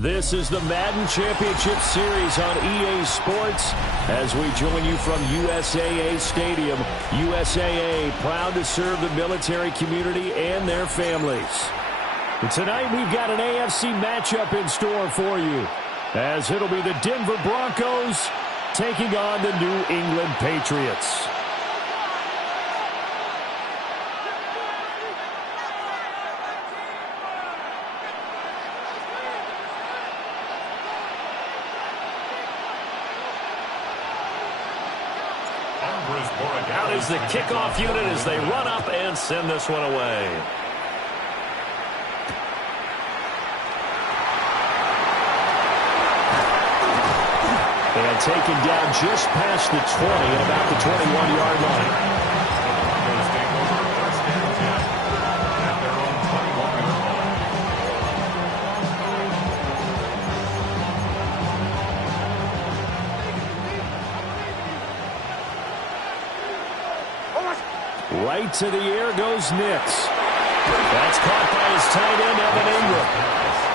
This is the Madden Championship Series on EA Sports as we join you from USAA Stadium. USAA, proud to serve the military community and their families. And tonight we've got an AFC matchup in store for you, as it'll be the Denver Broncos taking on the New England Patriots. Out is the kickoff unit as they run up and send this one away. And taken down just past the 20 at about the 21-yard line. Right to the air goes Nix. That's caught by his tight end, Evan Ingram.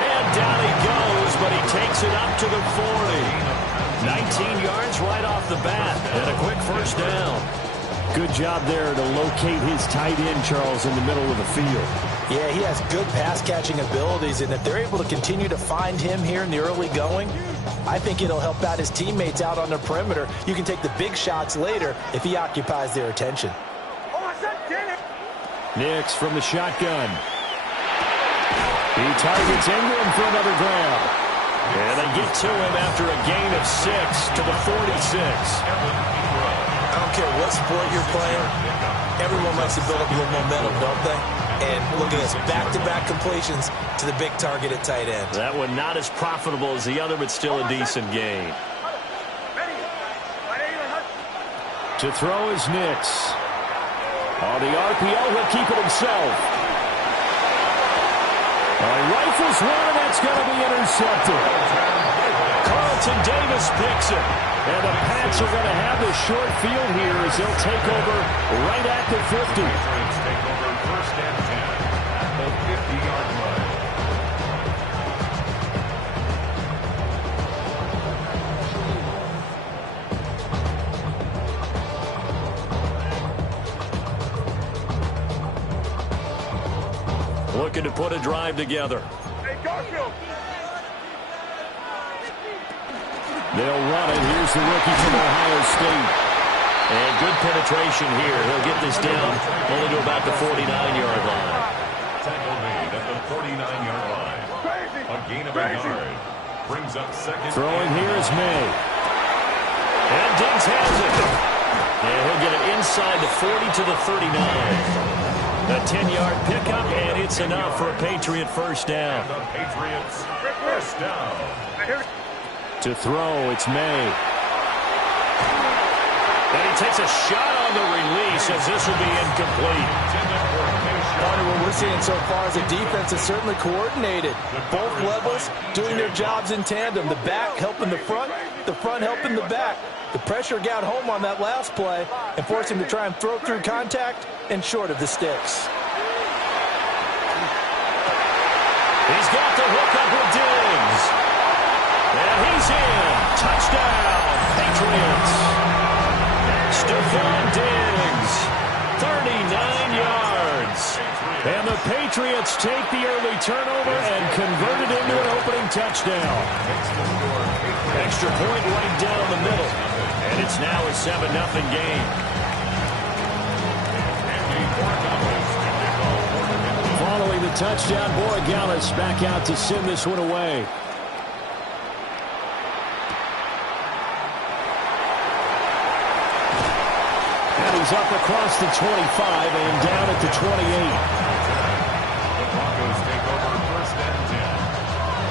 And down he goes, but he takes it up to the 40. 19 yards right off the bat, and a quick first down. Good job there to locate his tight end, Charles, in the middle of the field. Yeah, he has good pass-catching abilities, and if they're able to continue to find him here in the early going, I think it'll help out his teammates out on the perimeter. You can take the big shots later if he occupies their attention. Nix from the shotgun. He targets Ingram for another grab. And they get to him after a gain of 6 to the 46. I don't care what sport you're playing. Everyone likes to build up a little momentum, don't they? And look at this, back-to-back completions to the big target at tight end. That one not as profitable as the other, but still a decent gain. To throw is Nix. On the RPO, he'll keep it himself. He rifles one, and that's going to be intercepted. Carlton Davis picks it. And the Pats are going to have the short field here as they'll take over right at the 50. Take over first and 10 at the 50-yard line. Looking to put a drive together. They'll run it. Here's the rookie from Ohio State. And good penetration here. He'll get this down only to about the 49-yard line. Tackle made at the 49-yard line. A gain of a yard. Brings up second. Throwing here is May. And Diggs has it. And he'll get it inside the 40 to the 39. A 10-yard pickup, and it's enough for a Patriot first down. And the Patriots first down. To throw, it's May. And he takes a shot on the release as this will be incomplete. What we're seeing so far is a defense is certainly coordinated. Both levels doing their jobs in tandem. The back helping the front helping the back. The pressure got home on that last play and forced him to try and throw through contact and short of the sticks. He's got the hook up with Diggs. And he's in. Touchdown, Patriots. Stephon Diggs, 39 yards. And the Patriots take the early turnover and convert it into an opening touchdown. Extra point right down the middle. And it's now a 7-0 game. Following the touchdown, Borregales back out to send this one away. And he's up across the 25 and down at the 28. The Broncos take over first and 10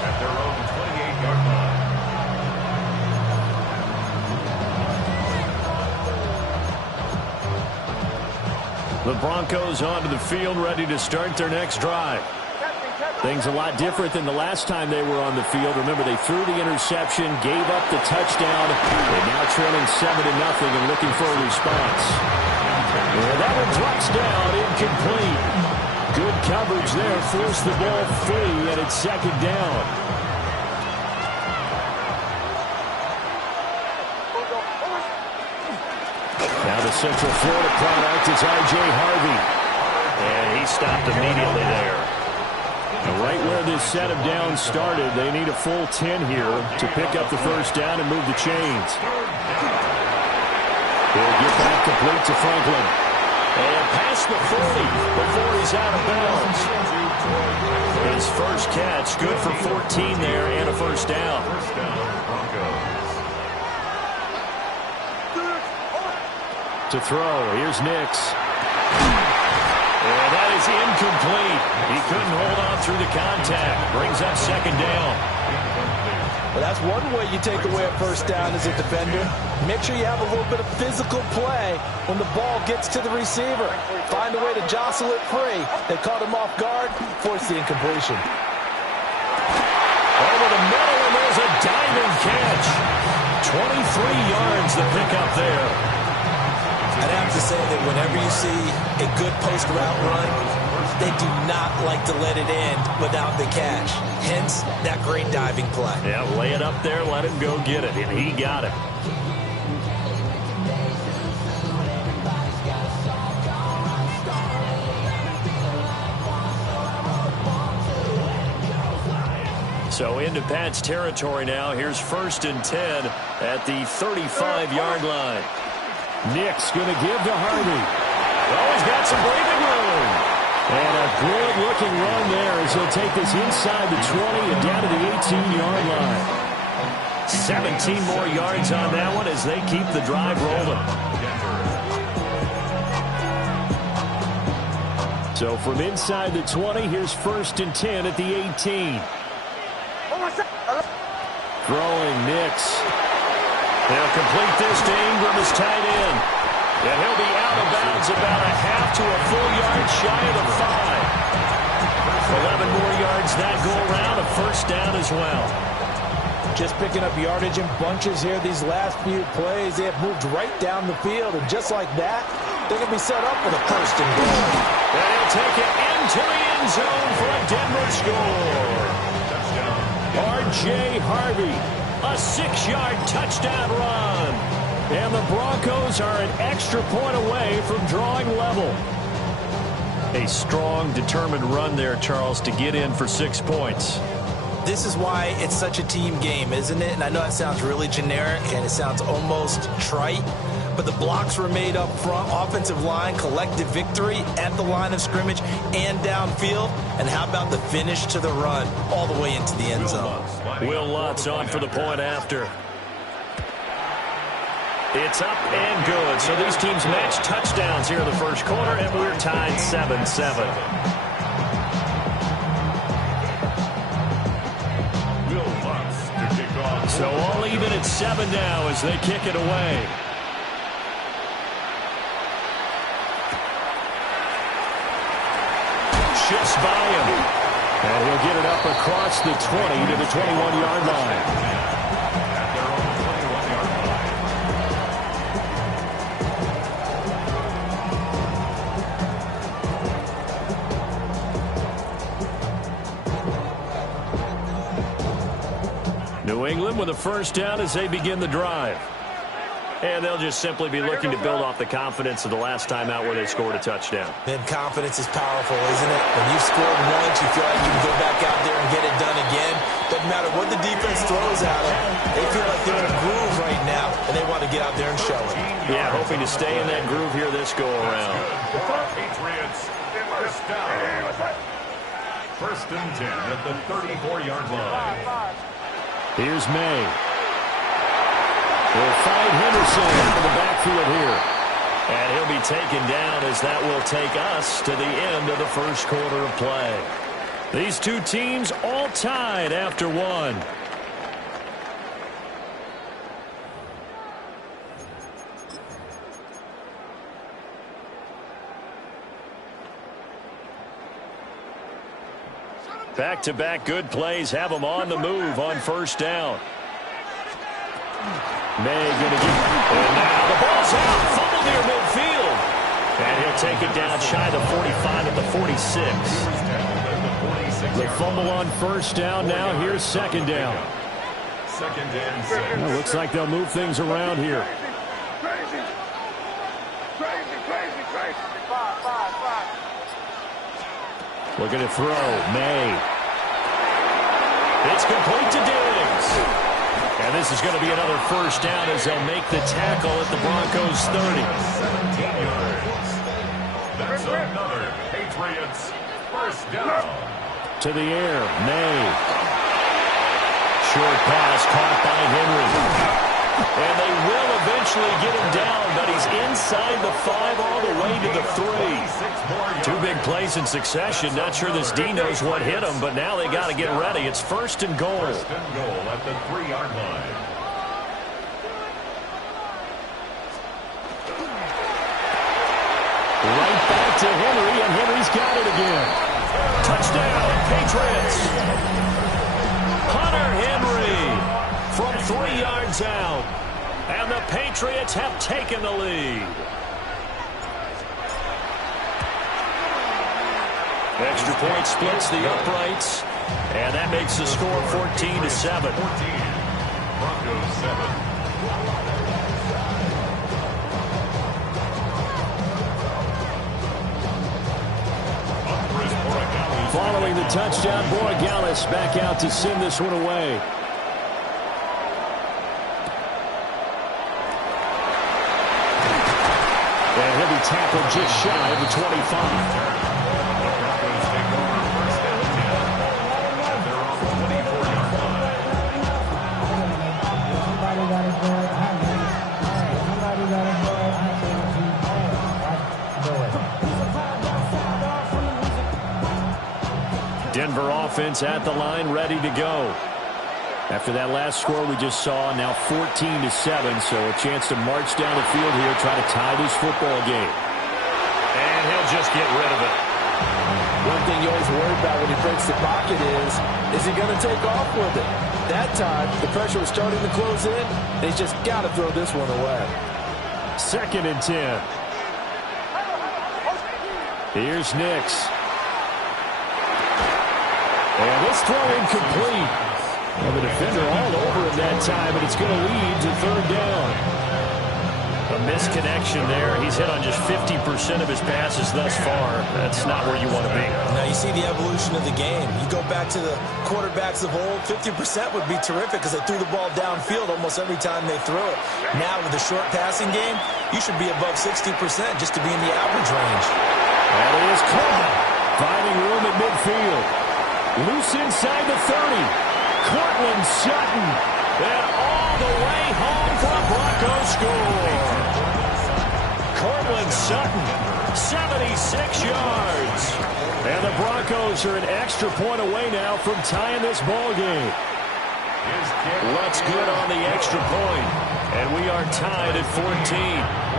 at their own 28-yard line. The Broncos onto the field, ready to start their next drive. Things a lot different than the last time they were on the field. Remember, they threw the interception, gave up the touchdown. They're now trailing 7-0 and looking for a response. And that one drops down, incomplete. Good coverage there, forced the ball free, and it's second down. Now the Central Florida product is R.J. Harvey. And he stopped immediately there. Right where this set of downs started, they need a full 10 here to pick up the first down and move the chains. He'll get back complete to Franklin. And past the 40 before he's out of bounds. His first catch, good for 14 there and a first down. To throw, here's Nix. And that is incomplete. He couldn't hold on through the contact. Brings up second down. Well, that's one way you take away a first down as a defender. Make sure you have a little bit of physical play when the ball gets to the receiver. Find a way to jostle it free. They caught him off guard, forced the incompletion. Over the middle, and there's a diving catch. 23 yards the pickup there. I'd have to say that whenever you see a good post route run, they do not like to let it end without the catch. Hence, that great diving play. Yeah, lay it up there, let him go get it, and he got it. So into Pat's territory now. Here's 1st and 10 at the 35-yard line. Nix going to give to Harvey. Oh, he's got some breathing room. And a good-looking run there as he'll take this inside the 20 and down to the 18-yard line. 17 more yards on that one as they keep the drive rolling. So from inside the 20, here's 1st and 10 at the 18. Throwing Nix. They'll complete this to Ingram as tight end. And he'll be out of bounds about a half to a full yard shy of the 5. 11 more yards that go around, a first down as well. Just picking up yardage in bunches here these last few plays. They have moved right down the field, and just like that, they're going to be set up with a first and goal. And he'll take it into the end zone for a Denver score. R.J. Harvey, a 6-yard touchdown run. And the Broncos are an extra point away from drawing level. A strong, determined run there, Charles, to get in for 6 points. This is why it's such a team game, isn't it? And I know it sounds really generic and it sounds almost trite, but the blocks were made up front, offensive line, collective victory at the line of scrimmage and downfield. And how about the finish to the run all the way into the end zone? Will Lutz on for the point after. It's up and good. So these teams match touchdowns here in the first quarter, and we're tied 7-7. So all even at 7 now as they kick it away. Shifts by him. And he'll get it up across the 20 to the 21-yard line. New England with a first down as they begin the drive. And they'll just simply be looking to build off the confidence of the last time out where they scored a touchdown. And confidence is powerful, isn't it? When you've scored once, you feel like you can go back out there and get it done again. Doesn't matter what the defense throws at them. They feel like they're in a groove right now, and they want to get out there and show it. Yeah, hoping to stay in that groove here this go-around. Patriots, first down. 1st and 10 at the 34-yard line. Here's May. We'll find Henderson in the backfield here. And he'll be taken down as that will take us to the end of the first quarter of play. These two teams all tied after one. Back-to-back good plays have them on the move on first down. May going to get... And now the ball's out. Fumble near midfield. And he'll take it down shy of the 45 at the 46. The fumble on first down. Now here's second down. Second and 6. Well, looks like they'll move things around here. Looking to throw. May. It's complete to Diggs. And this is going to be another first down as they'll make the tackle at the Broncos 30. 17 yards. That's another Patriots first down. To the air. May. Short pass caught by Henry. And they will eventually get him down, but he's inside the 5 all the way to the 3. 2 big plays in succession. Not sure this D knows what hit him, but now they got to get ready. It's first and goal. First and goal at the 3-yard line. Right back to Henry, and Henry's got it again. Touchdown, Patriots. Hunter Henry from 3 yards out. And the Patriots have taken the lead. Extra point splits the uprights. And that makes the score 14-7. 14. Broncos 7. Following the touchdown, Borregales back out to send this one away. And he'll be tackled just shy of the 25. Denver offense at the line, ready to go. After that last score we just saw, now 14-7, so a chance to march down the field here, try to tie this football game. And he'll just get rid of it. One thing you always worry about when he breaks the pocket is he going to take off with it? That time, the pressure was starting to close in, and he's just got to throw this one away. 2nd and 10. Here's Nix. And this throw incomplete. Well, the defender all over him that time, and it's going to lead to 3rd down. A misconnection there. He's hit on just 50% of his passes thus far. That's not where you want to be. Now you see the evolution of the game. You go back to the quarterbacks of old, 50% would be terrific because they threw the ball downfield almost every time they threw it. Now with the short passing game, you should be above 60% just to be in the average range. And it is caught. Finding room at midfield. Loose inside the 30. Cortland Sutton. And all the way home for a Broncos score. Cortland Sutton, 76 yards. And the Broncos are an extra point away now from tying this ball game. What's good on the extra point? And we are tied at 14.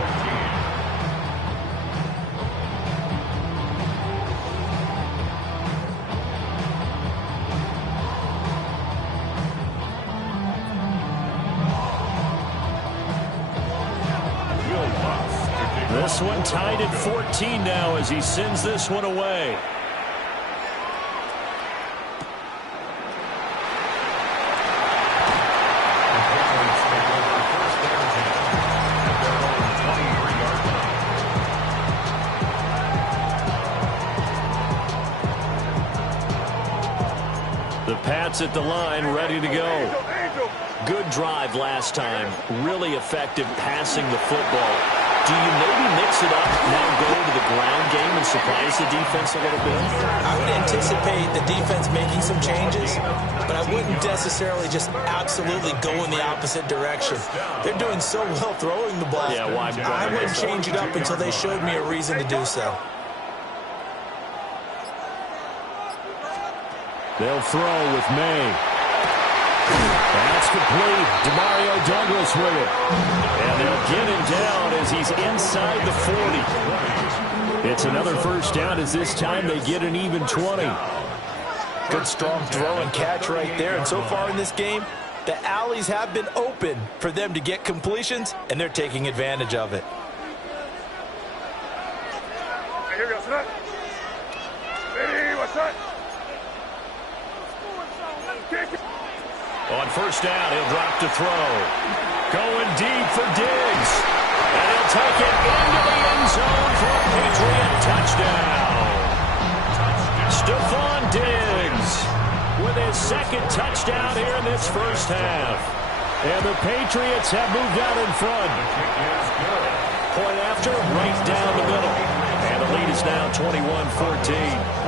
This one tied at 14 now as he sends this one away. The Pats at the line, ready to go. Good drive last time. Really effective passing the football. Do you maybe mix it up, now go to the ground game and surprise the defense a little bit? I would anticipate the defense making some changes, but I wouldn't necessarily just absolutely go in the opposite direction. They're doing so well throwing the ball. Yeah, why? I wouldn't change it up until they showed me a reason to do so. They'll throw with May. That's complete. Demario Douglas with it. And they'll get him down as he's inside the 40. It's another first down as this time they get an even 20. Good strong throw and catch right there. And so far in this game, the alleys have been open for them to get completions, and they're taking advantage of it. Here we go, Snap. Ready, what's that? On first down, he'll drop to throw. Going deep for Diggs. And he'll will take it into the end zone for a Patriot touchdown. Stephon Diggs with his second touchdown here in this first half. And the Patriots have moved out in front. Point after, right down the middle. And the lead is now 21-14.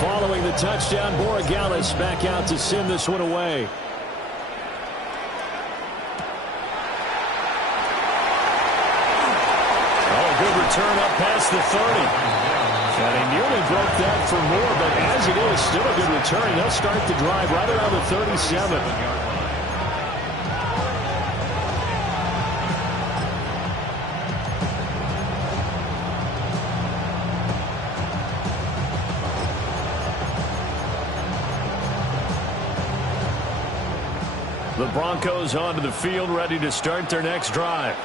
Following the touchdown, Borregales back out to send this one away. Good return up past the 30. And he nearly broke that for more, but as it is, still a good return. They'll start the drive right around the 37. The Broncos onto the field, ready to start their next drive.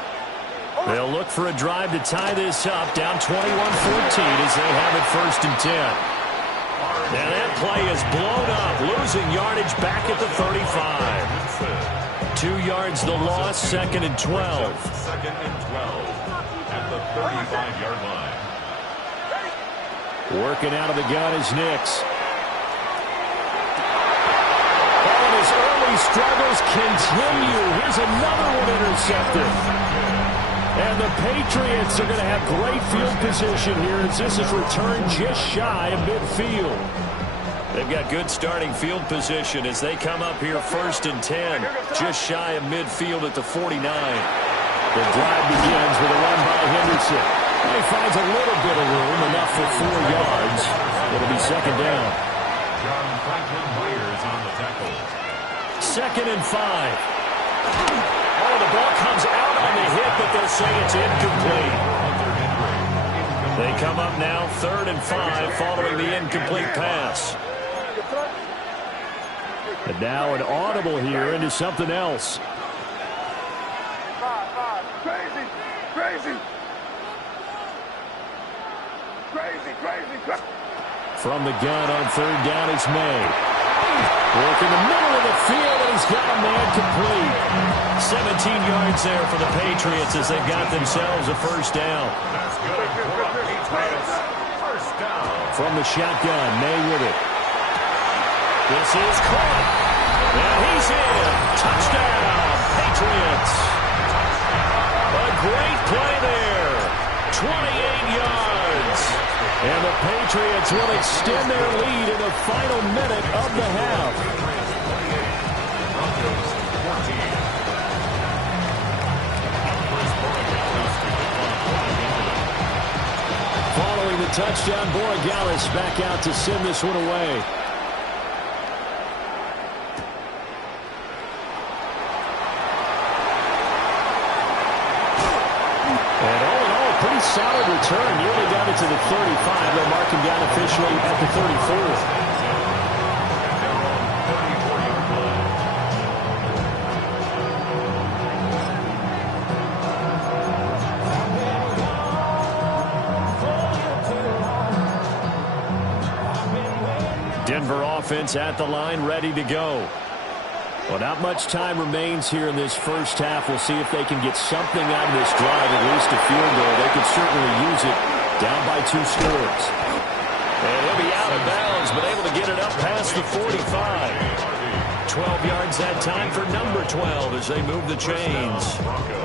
They'll look for a drive to tie this up, down 21-14 as they have it 1st and 10. Now that play is blown up, losing yardage back at the 35. 2 yards the loss, 2nd and 12. 2nd and 12 at the 35-yard line. Working out of the gun is Nix. And his early struggles continue. Here's another one intercepted. And the Patriots are going to have great field position here as this is returned just shy of midfield. They've got good starting field position as they come up here 1st and 10, just shy of midfield at the 49. The drive begins with a run by Henderson. And he finds a little bit of room, enough for 4 yards. It'll be 2nd down. John Franklin Myers on the tackle. 2nd and 5. Oh, the ball comes out on the hit, but they'll say it's incomplete. They come up now 3rd and 5 following the incomplete pass. And now an audible here into something else. Crazy, crazy, crazy, crazy, crazy. From the gun on 3rd down is May. Work in the middle of the field, and he's got a man complete. 17 yards there for the Patriots as they've got themselves a 1st down. That's good for the Patriots. 1st down. From the shotgun, May with it. This is caught. And he's in. Touchdown, Patriots. A great play there. 28 yards. And the Patriots will extend their lead in the final minute of the half. Following the touchdown, Borregales back out to send this one away. And all in all, pretty solid return. Nearly got it to the 35. They'll mark him down officially at the 34. Denver offense at the line, ready to go. Well, not much time remains here in this first half. We'll see if they can get something out of this drive, at least a field goal. They could certainly use it, down by 2 scores. And he'll be out of bounds, but able to get it up past the 45. 12 yards that time for number 12 as they move the chains.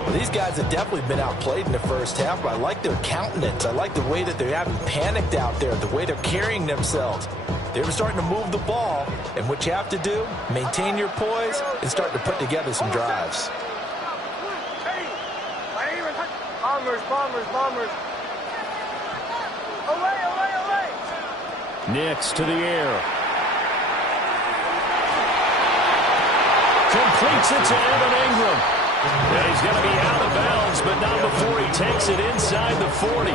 Well, these guys have definitely been outplayed in the first half, but I like their countenance. I like the way that they haven't panicked out there, the way they're carrying themselves. They're starting to move the ball, and what you have to do, maintain your poise and start to put together some drives. Bombers, bombers, bombers. Away, away, away. Nix to the air. Completes it to Evan Ingram. And he's going to be out of bounds, but not before he takes it inside the 40.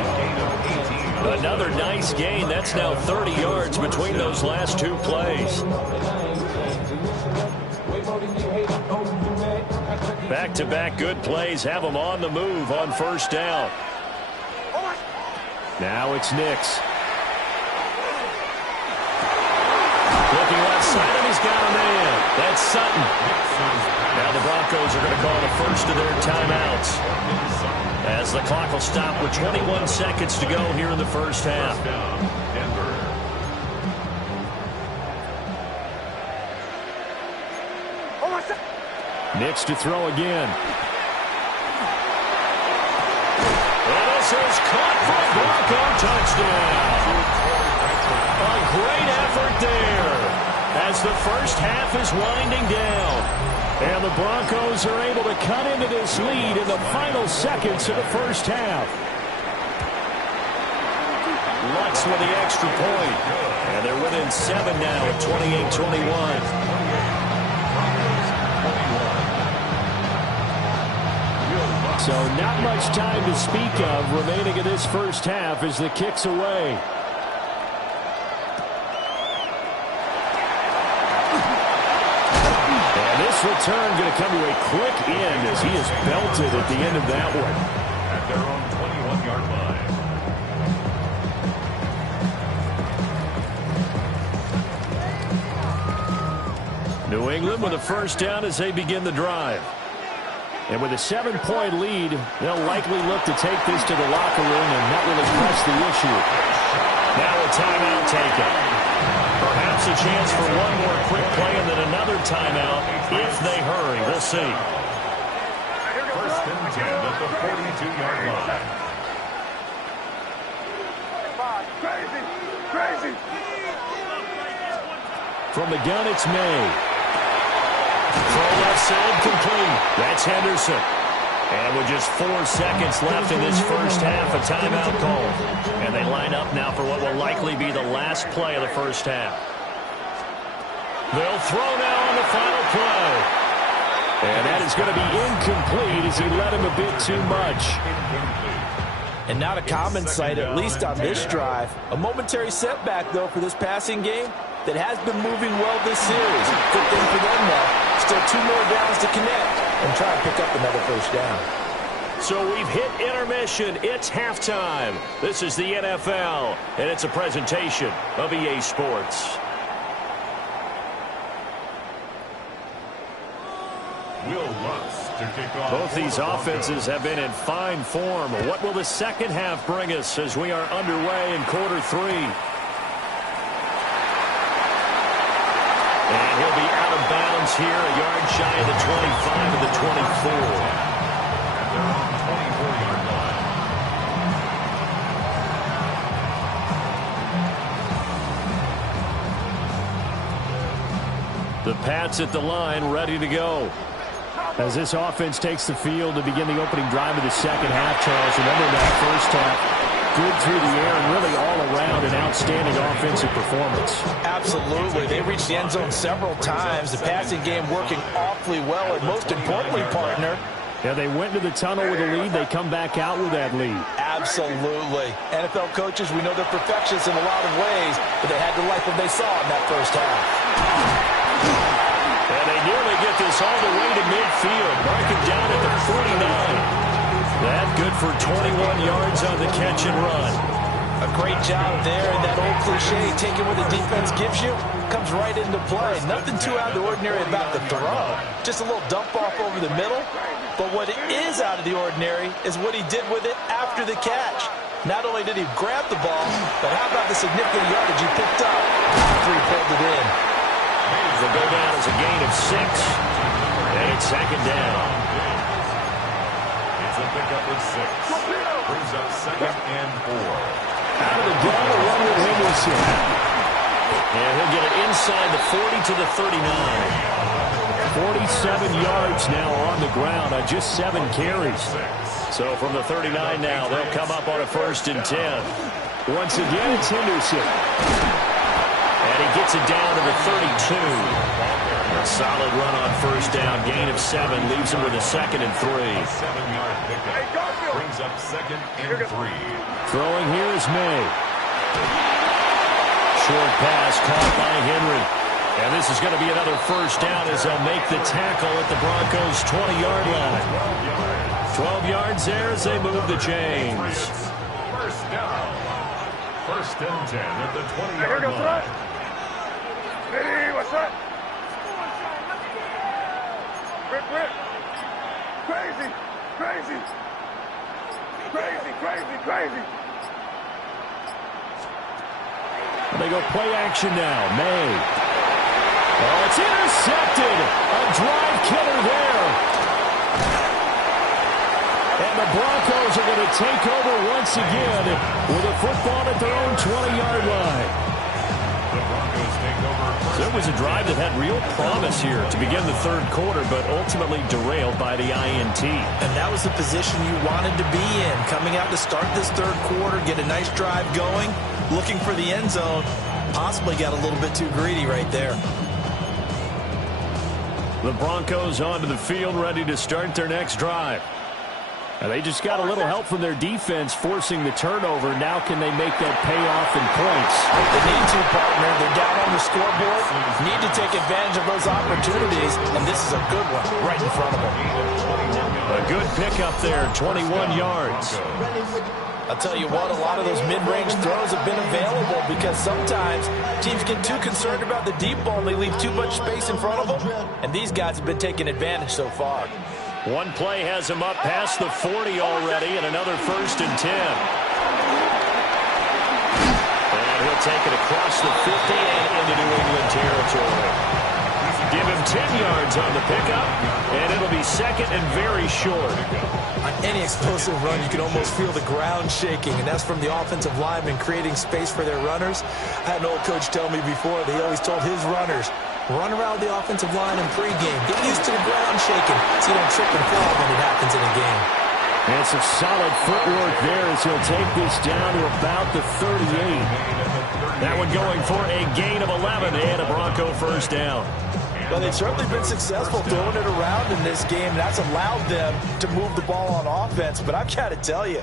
Another nice gain. That's now 30 yards between those last 2 plays. Back-to-back good plays have them on the move on 1st down. Now it's Nix. inside, and he's got a man. That's Sutton. Now the Broncos are going to call the first of their timeouts, as the clock will stop with 21 seconds to go here in the first half. Nix to throw again. And this is caught for a Bronco touchdown. A great effort there as the first half is winding down. And the Broncos are able to cut into this lead in the final seconds of the first half. Lutz with the extra point. And they're within 7 now at 28-21. So not much time to speak of remaining in this first half as the kick's away. And this return going to come to a quick end as he is belted at the end of that one. At their own 21-yard line. New England with a first down as they begin the drive. And with a 7-point lead, they'll likely look to take this to the locker room and not really press the issue. Now a timeout taken. Perhaps a chance for one more quick play and then another timeout if they hurry. We'll see. First and 10 at the 42-yard line. Crazy. From the gun, it's May. Throw left side complete. That's Henderson. And with just 4 seconds left in this first half, a timeout call. And they line up now for what will likely be the last play of the first half. They'll throw now on the final play. And that is going to be incomplete as he led him a bit too much. And not a common sight, at least on this drive. A momentary setback, though, for this passing game that has been moving well this series. Good thing for them, though. Still 2 more downs to connect and try and pick up another first down. So we've hit intermission. It's halftime. This is the NFL, and it's a presentation of EA Sports. Will Lutz to kick off. Both these offenses have been in fine form. What will the second half bring us as we are underway in quarter 3? And he'll be out of bounds here, a yard shy of the 25 of the 24. At their own 24-yard line. The Pats at the line, ready to go. As this offense takes the field to begin the opening drive of the second half, Charles, remember that first half, good through the air and really all around an outstanding offensive performance. Absolutely. They reached the end zone several times. The passing game working awfully well, and most importantly, partner, yeah, they went into the tunnel with a lead. They come back out with that lead. Absolutely. NFL coaches, we know they're perfectionists in a lot of ways, but they had to like what they saw in that first half. And they nearly get this all the way to midfield. Marking down at the 49. That good for 21 yards on the catch and run. A great job there, and that old cliche, taking what the defense gives you, comes right into play. Nothing too out of the ordinary about the throw. Just a little dump off over the middle. But what is out of the ordinary is what he did with it after the catch. Not only did he grab the ball, but how about the significant yardage he picked up after he pulled it in. They'll go down as a gain of 6. And it's second down. It's a pickup of 6. Brings up second and 4. Out of the gun, a run with Henderson. And he'll get it inside the 40 to the 39. 47 yards now on the ground on just 7 carries. So from the 39 now, they'll come up on a 1st and 10. Once again, it's Henderson. And he gets it down to the 32. A solid run on 1st down. Gain of 7 leaves him with a 2nd and 3. 7-yard pickup. Brings up 2nd and 3. Throwing here is May. Short pass caught by Henry. And this is going to be another 1st down as they'll make the tackle at the Broncos' 20-yard line. 12 yards there as they move the chains. First down. 1st and 10 at the 20-yard line. Hey, what's up? Rip. Crazy. They go play action now. May. Oh, it's intercepted. A drive killer there. And the Broncos are going to take over once again with a football at their own 20-yard line. The Broncos take over. There was a drive that had real promise here to begin the third quarter, but ultimately derailed by the INT. And that was the position you wanted to be in. Coming out to start this third quarter, get a nice drive going, looking for the end zone. Possibly got a little bit too greedy right there. The Broncos onto the field, ready to start their next drive. And they just got a little help from their defense forcing the turnover. Now can they make that pay off in points? They need to, partner. They're down on the scoreboard. Need to take advantage of those opportunities, and this is a good one right in front of them. A good pickup there, 21 yards. I'll tell you what, a lot of those mid-range throws have been available because sometimes teams get too concerned about the deep ball and they leave too much space in front of them, and these guys have been taking advantage so far. One play has him up past the 40 already, and another 1st and 10. And he'll take it across the 50 and into New England territory. Give him 10 yards on the pickup, and it'll be 2nd and very short. On any explosive run, you can almost feel the ground shaking, and that's from the offensive linemen creating space for their runners. I had an old coach tell me before, he always told his runners, run around the offensive line in pregame. Get used to the ground shaking so you don't trip and fall when it happens in a game. And some solid footwork there as he'll take this down to about the 38. That one going for a gain of 11 and a Bronco 1st down. Well, they've certainly been successful throwing it around in this game. That's allowed them to move the ball on offense. But I've got to tell you,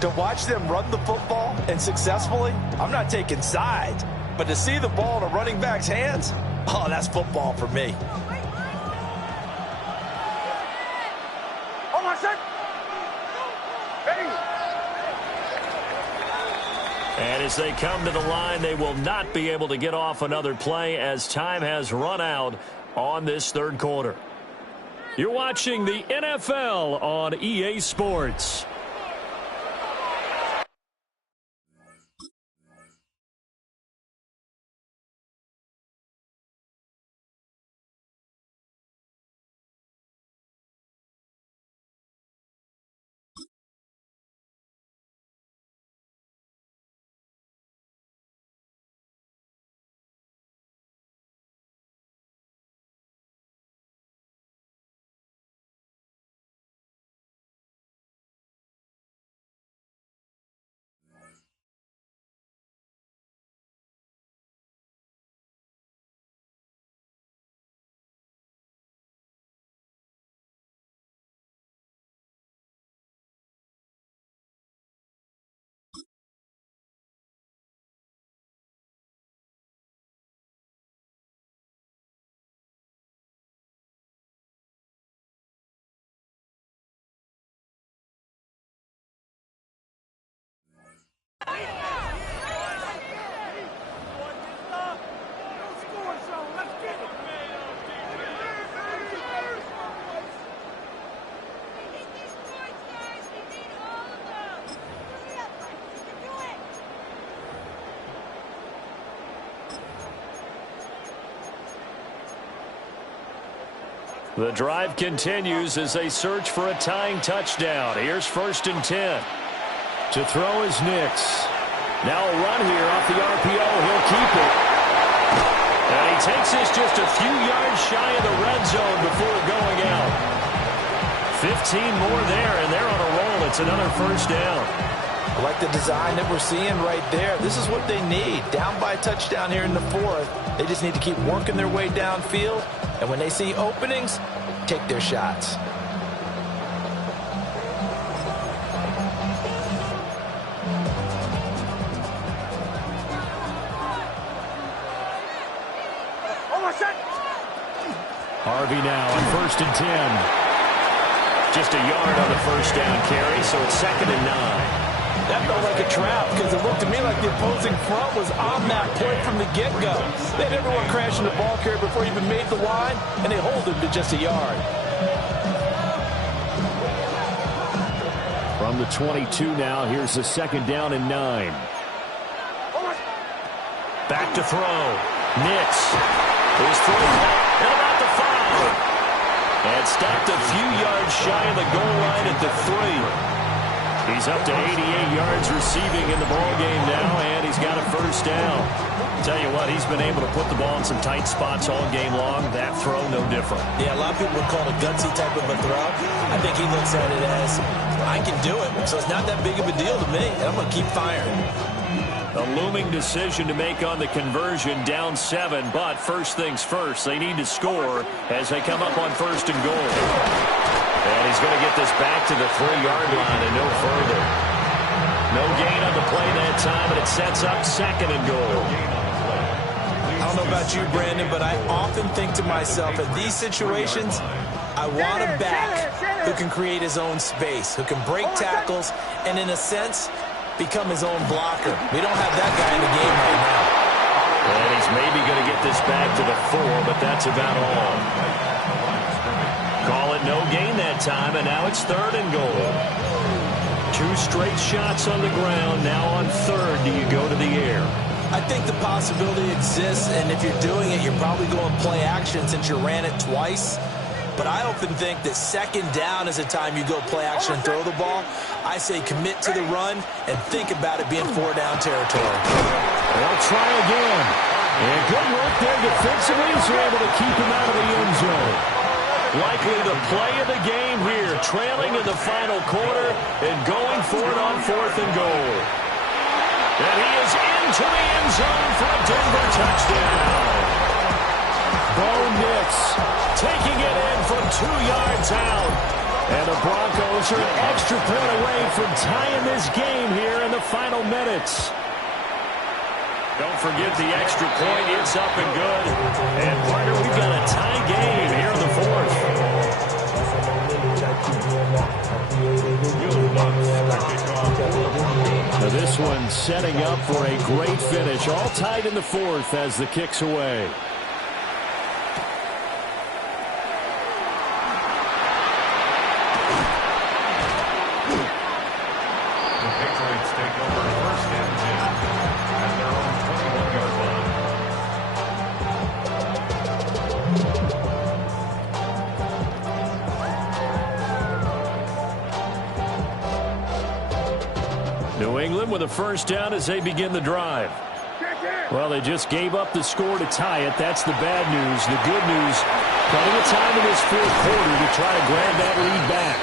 to watch them run the football and successfully, I'm not taking sides. But to see the ball in a running back's hands, oh, that's football for me. Oh, my son. Hey. And as they come to the line, they will not be able to get off another play as time has run out on this third quarter. You're watching the NFL on EA Sports. The drive continues as they search for a tying touchdown. Here's 1st and 10. To throw is Nix. Now a run here off the RPO. He'll keep it. And he takes this just a few yards shy of the red zone before going out. 15 more there, and they're on a roll. It's another 1st down. I like the design that we're seeing right there. This is what they need. Down by a touchdown here in the 4th. They just need to keep working their way downfield. And when they see openings, take their shots. Harvey now on 1st and 10. Just a yard on the 1st down carry, so it's 2nd and 9. That felt like a trap because it looked to me like the opposing front was on that play from the get-go. They had everyone crashing the ball carrier before he even made the line, and they hold him to just a yard. From the 22 now, here's the 2nd down and 9. Back to throw. Nix is throwing and about the 5. And stopped a few yards shy of the goal line at the 3. He's up to 88 yards receiving in the ball game now, and he's got a 1st down. Tell you what, he's been able to put the ball in some tight spots all game long. That throw, no different. Yeah, a lot of people would call it a gutsy type of a throw. I think he looks at it as, I can do it, so it's not that big of a deal to me, and I'm going to keep firing. A looming decision to make on the conversion, down 7, but first things first, they need to score as they come up on 1st and goal. And he's going to get this back to the 3-yard line and no further. No gain on the play that time, and it sets up 2nd and goal. I don't know about you, Brandon, but I often think to myself, in these situations, I want a back who can create his own space, who can break tackles, and in a sense, become his own blocker. We don't have that guy in the game right now. And he's maybe going to get this back to the 4, but that's about all. Call it no gain that time, and now it's 3rd and goal. 2 straight shots on the ground. Now on 3rd, do you go to the air? I think the possibility exists, and if you're doing it, you're probably going play action since you ran it twice. But I often think that 2nd down is a time you go play action and throw the ball. I say commit to the run and think about it being 4-down territory. They'll try again. And good work there defensively. He's able to keep him out of the end zone. Likely the play of the game here, trailing in the final quarter and going for it on 4th and goal. And he is into the end zone for a Denver touchdown. Bo Nix taking it in from 2 yards out. And the Broncos are an extra point away from tying this game here in the final minutes. Don't forget the extra point. It's up and good. And, partner, we've got a tie game here in the 4th. Now this one setting up for a great finish. All tied in the 4th as the kick's away. The Patriots take over 1st and 10 at their own 21-yard line. New England with a 1st down as they begin the drive. Well, they just gave up the score to tie it. That's the bad news. The good news, plenty of time in this 4th quarter to try to grab that lead back.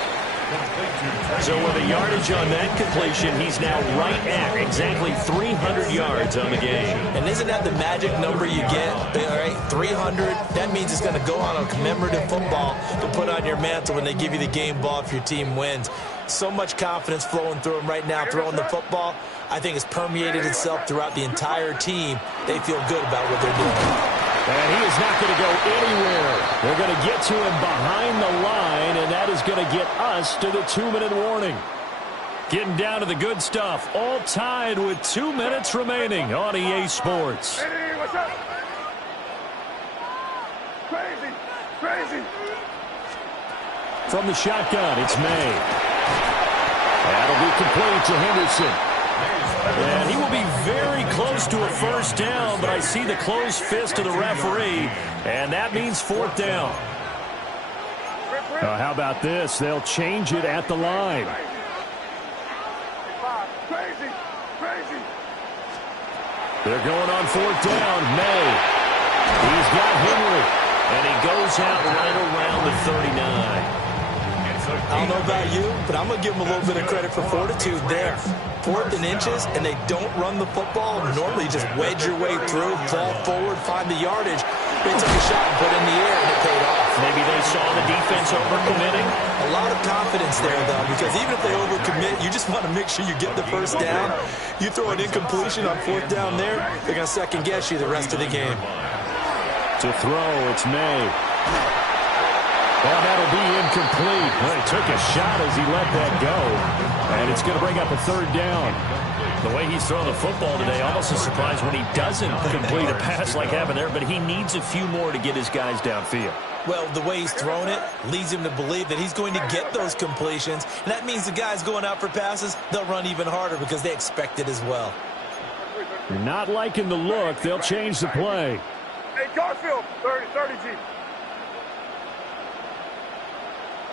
So with a yardage on that completion, he's now right at exactly 300 yards on the game. And isn't that the magic number you get? All right, 300. That means it's going to go on a commemorative football to put on your mantle when they give you the game ball if your team wins. So much confidence flowing through him right now, throwing the football. I think it's permeated itself throughout the entire team. They feel good about what they're doing. And he is not going to go anywhere. They're going to get to him behind the line, and that is going to get us to the 2-minute warning. Getting down to the good stuff. All tied with 2 minutes remaining on EA Sports. Hey, what's up? Crazy, crazy. From the shotgun, it's May. That'll be complete to Henderson. And he will be very close to a 1st down, but I see the closed fist of the referee, and that means 4th down. How about this? They'll change it at the line. Crazy, crazy. They're going on 4th down. May. He's got Henry. And he goes out right around the 39. I don't know about you, but I'm going to give them a little bit of credit for fortitude there. 4th and inches, and they don't run the football. Normally just wedge your way through, fall forward, find the yardage. They took a shot and put it in the air, and it paid off. Maybe they saw the defense overcommitting. A lot of confidence there, though, because even if they overcommit, you just want to make sure you get the 1st down. You throw an incompletion on 4th down there, they're going to second-guess you the rest of the game. To throw, it's May. Well, that'll be incomplete. Well, he took a shot as he let that go. And it's going to bring up a third down. The way he's throwing the football today, almost a surprise when he doesn't complete a pass like happened there, but he needs a few more to get his guys downfield. Well, the way he's thrown it leads him to believe that he's going to get those completions. And that means the guys going out for passes, they'll run even harder because they expect it as well. You're not liking the look. They'll change the play. Hey, Garfield, 30, G.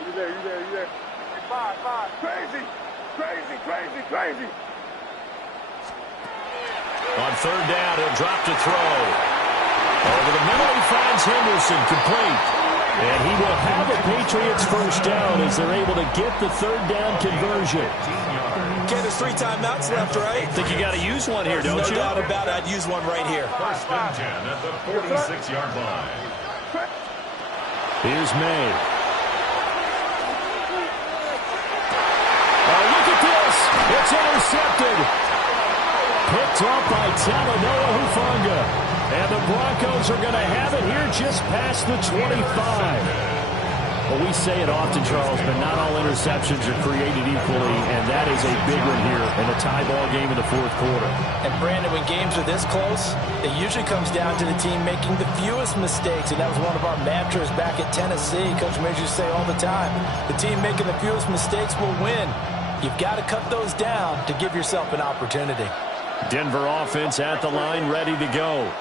You there. Hey, five. Crazy. On third down, he'll drop to throw. Over the middle, he finds Henderson, complete. And he will have a Patriots first down as they're able to get the third down conversion. Okay, there's 3 timeouts left, right? I think you got to use one here, don't you? No doubt about it. I'd use one right here. First and 10 at the 46-yard line. Here's May. Oh, look at this. It's intercepted. Picked up by Talanoa Hufanga. And the Broncos are going to have it here just past the 25. Well, we say it often, Charles, but not all interceptions are created equally, and that is a big one here in a tie ball game in the fourth quarter. And, Brandon, when games are this close, it usually comes down to the team making the fewest mistakes, and that was one of our mantras back at Tennessee. Coach Major used to say all the time, the team making the fewest mistakes will win. You've got to cut those down to give yourself an opportunity. Denver offense at the line, ready to go.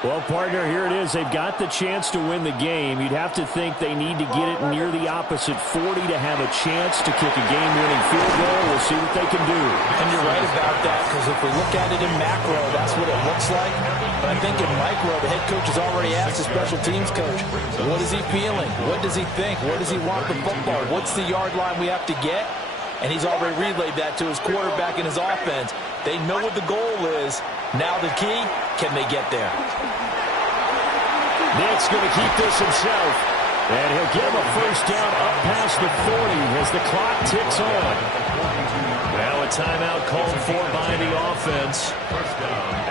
Well, partner, here it is. They've got the chance to win the game. You'd have to think they need to get it near the opposite 40 to have a chance to kick a game-winning field goal. We'll see what they can do. And you're right about that, because if we look at it in macro, that's what it looks like. But I think in micro, the head coach has already asked the special teams coach, what is he feeling? What does he think? Where does he want the football? What's the yard line we have to get? And he's already relayed that to his quarterback and his offense. They know what the goal is. Now the key, can they get there? Nick's going to keep this himself. And he'll get him a first down up past the 40 as the clock ticks on. Now a timeout called for by the offense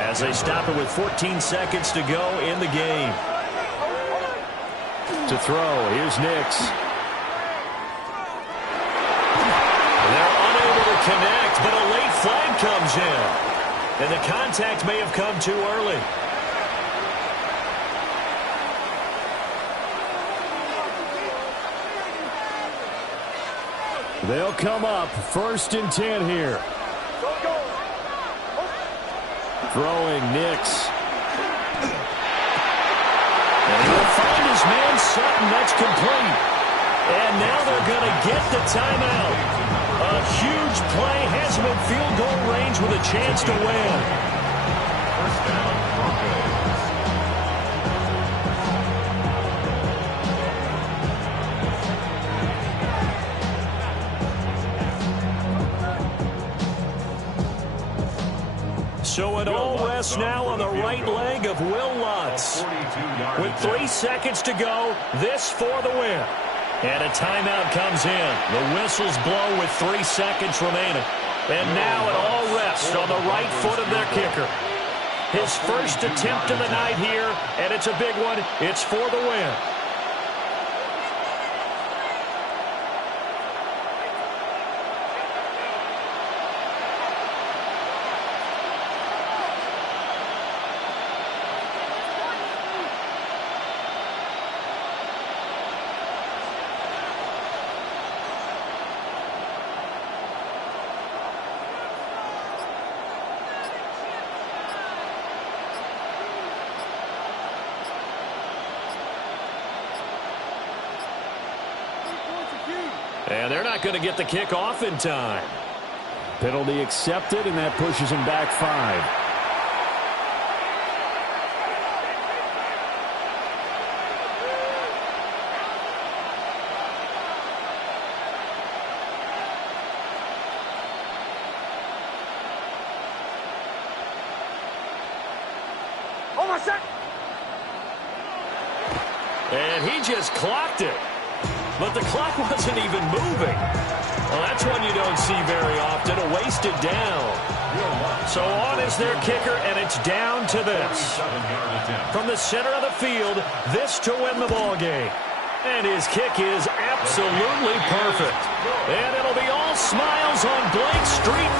as they stop it with 14 seconds to go in the game. To throw, here's Nix. They're unable to connect, but a late flag comes in. And the contact may have come too early. They'll come up first and 10 here. Throwing Nix. And he'll find his man Sutton. That's complete. And now they're going to get the timeout. A huge play has him in field goal range with a chance to win. First down, Broncos. So it all rests now on the right leg of Will Lutz. With 3 seconds to go, this for the win. And a timeout comes in. The whistles blow with 3 seconds remaining. And now it all rests on the right foot of their kicker. His first attempt of the night here, and it's a big one. It's for the win. And they're not going to get the kick off in time. Penalty accepted, and that pushes him back 5. And he just clocked it. But the clock wasn't even moving. Well, that's one you don't see very often, a wasted down. So on is their kicker, and it's down to this. From the center of the field, this to win the ball game. And his kick is absolutely perfect. And it'll be all smiles on Blake Street.